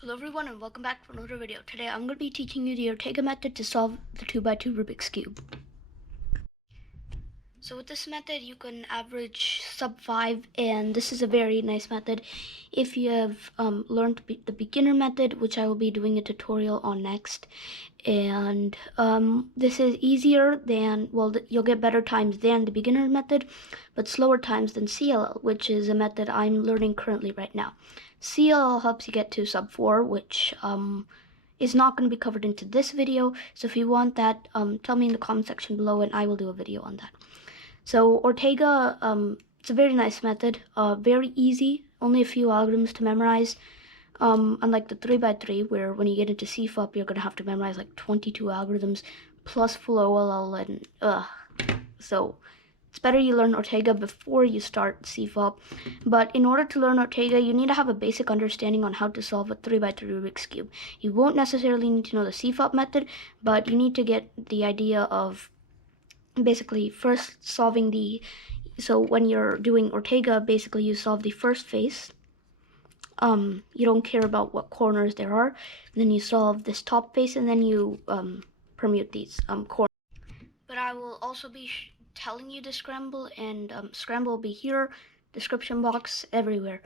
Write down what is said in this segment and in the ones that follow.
Hello everyone and welcome back to another video. Today I'm going to be teaching you the Ortega method to solve the 2x2 Rubik's Cube. So with this method you can average sub-5, and this is a very nice method if you have learned the beginner method, which I will be doing a tutorial on next. And this is easier than, well, you'll get better times than the beginner method, but slower times than CLL, which is a method I'm learning currently right now. CLL helps you get to sub-4, which is not going to be covered into this video. So if you want that, tell me in the comment section below and I will do a video on that. So Ortega, it's a very nice method, very easy, only a few algorithms to memorize. Unlike the 3x3, where when you get into CFOP, you're going to have to memorize like 22 algorithms plus full OLL, and so it's better you learn Ortega before you start CFOP. But in order to learn Ortega, you need to have a basic understanding on how to solve a 3x3 Rubik's Cube. You won't necessarily need to know the CFOP method, but you need to get the idea of basically first solving so when you're doing Ortega, basically you solve the first face. You don't care about what corners there are. And then you solve this top face, and then you permute these corners. But I will also be telling you the scramble, and scramble will be here, description box, everywhere.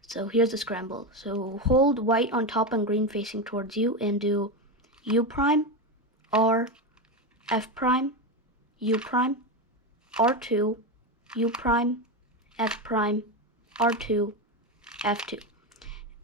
So here's the scramble. So hold white on top and green facing towards you, and do U prime, R, F prime, U prime, R2, U prime, F prime, R2, F2.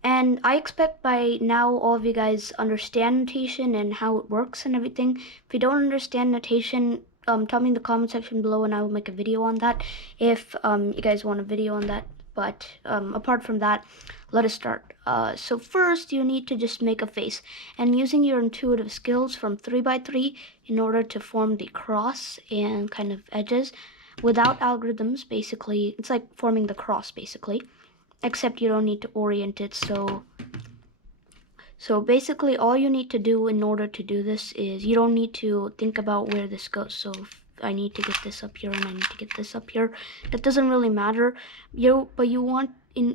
And I expect by now all of you guys understand notation and how it works and everything. If you don't understand notation, tell me in the comment section below and I will make a video on that if you guys want a video on that. But apart from that, let us start. So first you need to just make a face, and using your intuitive skills from 3x3 in order to form the cross and kind of edges without algorithms. Basically it's like forming the cross basically, except you don't need to orient it. So basically all you need to do in order to do this is you don't need to think about where this goes. So if I need to get this up here and I need to get this up here, that doesn't really matter. But you want,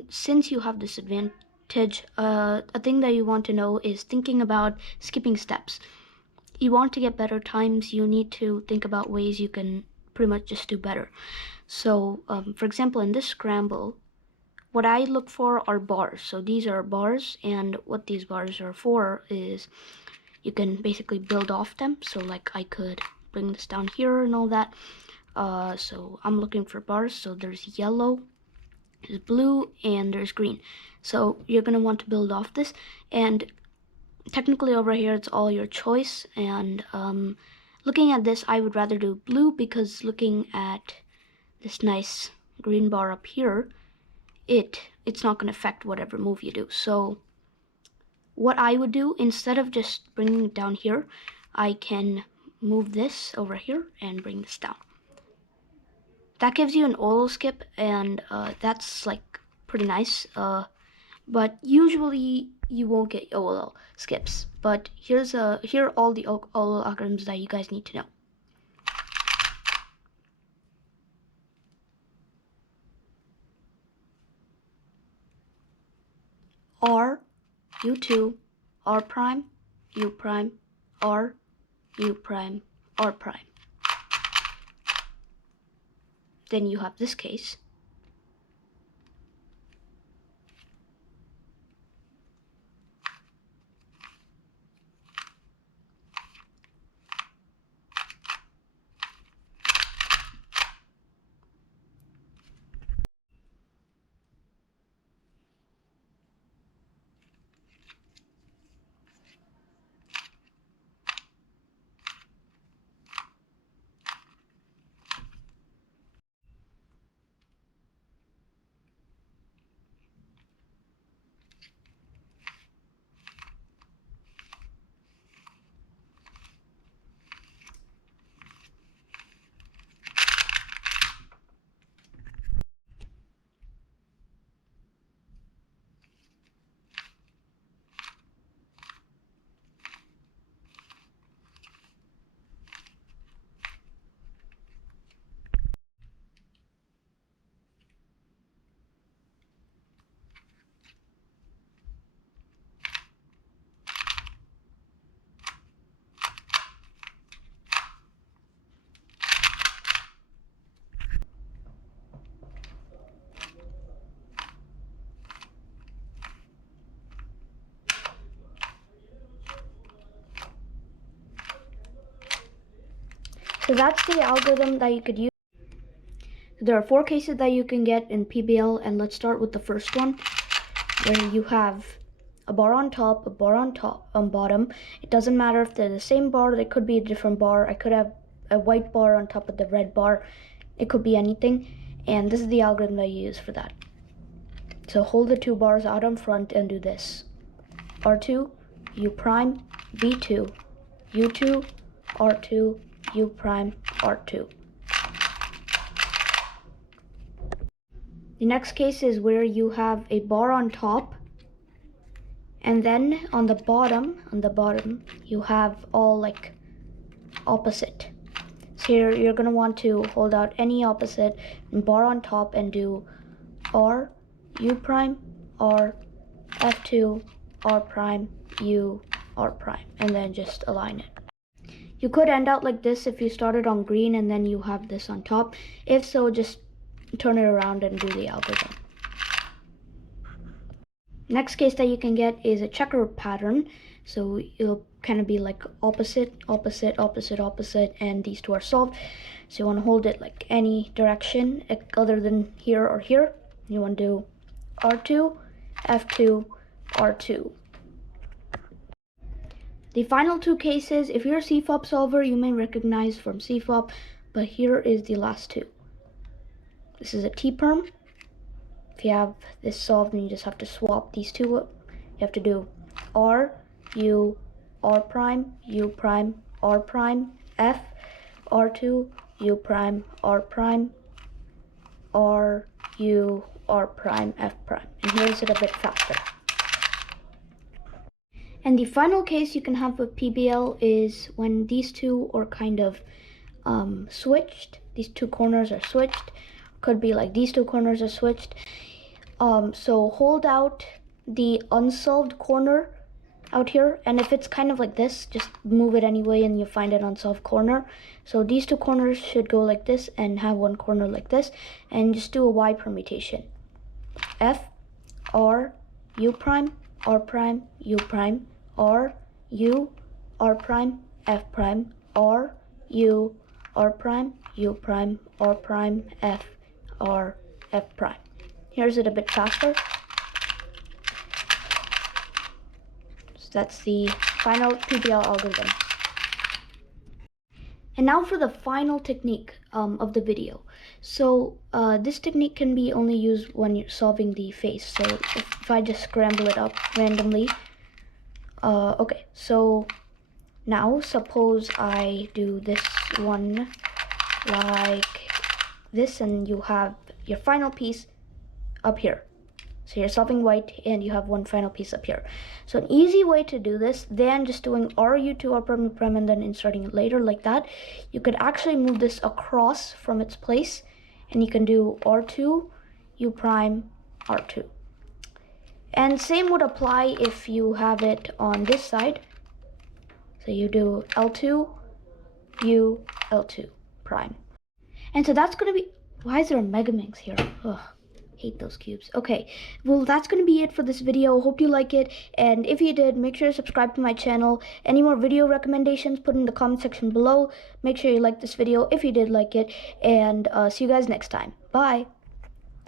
since you have this advantage, a thing that you want to know is thinking about skipping steps. You want to get better times, you need to think about ways you can pretty much just do better. So for example, in this scramble, what I look for are bars. So these are bars, and what these bars are for is you can basically build off them. So like I could bring this down here and all that. So I'm looking for bars. So there's yellow, there's blue, and there's green. So you're gonna want to build off this, and technically over here it's all your choice. And looking at this, I would rather do blue, because looking at this nice green bar up here, it's not going to affect whatever move you do. So what I would do, instead of just bringing it down here, I can move this over here and bring this down. That gives you an OLL skip, and that's like pretty nice. But usually you won't get OLL skips. But here are all the OLL algorithms that you guys need to know. R, U2, R prime, U prime, R, U prime, R prime. Then you have this case. So that's the algorithm that you could use. There are 4 cases that you can get in PBL, and let's start with the first one, where you have a bar on top, a bar on bottom. It doesn't matter if they're the same bar, they could be a different bar. I could have a white bar on top of the red bar. It could be anything, and this is the algorithm that you use for that. So hold the 2 bars out in front and do this. R2, U prime, V2, U2, R2, U prime, R2. The next case is where you have a bar on top, and then on the bottom, you have all like opposite. So here you're gonna want to hold out any opposite and bar on top and do R, U prime, R, F2, R prime, U, R prime, and then just align it. You could end out like this if you started on green and then you have this on top. If so, just turn it around and do the algorithm. Next case that you can get is a checker pattern. So it'll kind of be like opposite, opposite, opposite, opposite, and these 2 are solved. So you want to hold it like any direction other than here or here. You want to do R2, F2, R2. The final 2 cases, if you're a CFOP solver, you may recognize from CFOP, but here is the last 2. This is a T-perm. If you have this solved, and you just have to swap these 2 up, you have to do R, U, R prime, U prime, R prime, F, R2, U prime, R prime, R, U, R prime, F prime. And here's it a bit faster. And the final case you can have with PBL is when these 2 are kind of switched. These 2 corners are switched. Could be like these 2 corners are switched. So hold out the unsolved corner out here, and if it's kind of like this, just move it anyway and you'll find an unsolved corner. So these 2 corners should go like this and have 1 corner like this, and just do a Y permutation. F, R, U prime, R prime, U prime, R, U, R prime, F prime, R, U, R prime, U prime, R prime, F, R, F prime. Here's it a bit faster. So that's the final PBL algorithm. And now for the final technique of the video. So this technique can be only used when you're solving the face. So if I just scramble it up randomly. Okay, so now suppose I do this one like this, and you have your final piece up here. So you're solving white and you have 1 final piece up here. So an easy way to do this, than just doing RU2, R prime, U prime, and then inserting it later like that, you could actually move this across from its place, and you can do R2, U prime, R2. And same would apply if you have it on this side. So you do L2, U, L2 prime. And so that's going to be, why is there a Megaminx here? Ugh. Hate those cubes. Okay, well, that's going to be it for this video. Hope you like it, and if you did, make sure to subscribe to my channel. Any more video recommendations, put in the comment section below. Make sure you like this video if you did like it, and see you guys next time. Bye.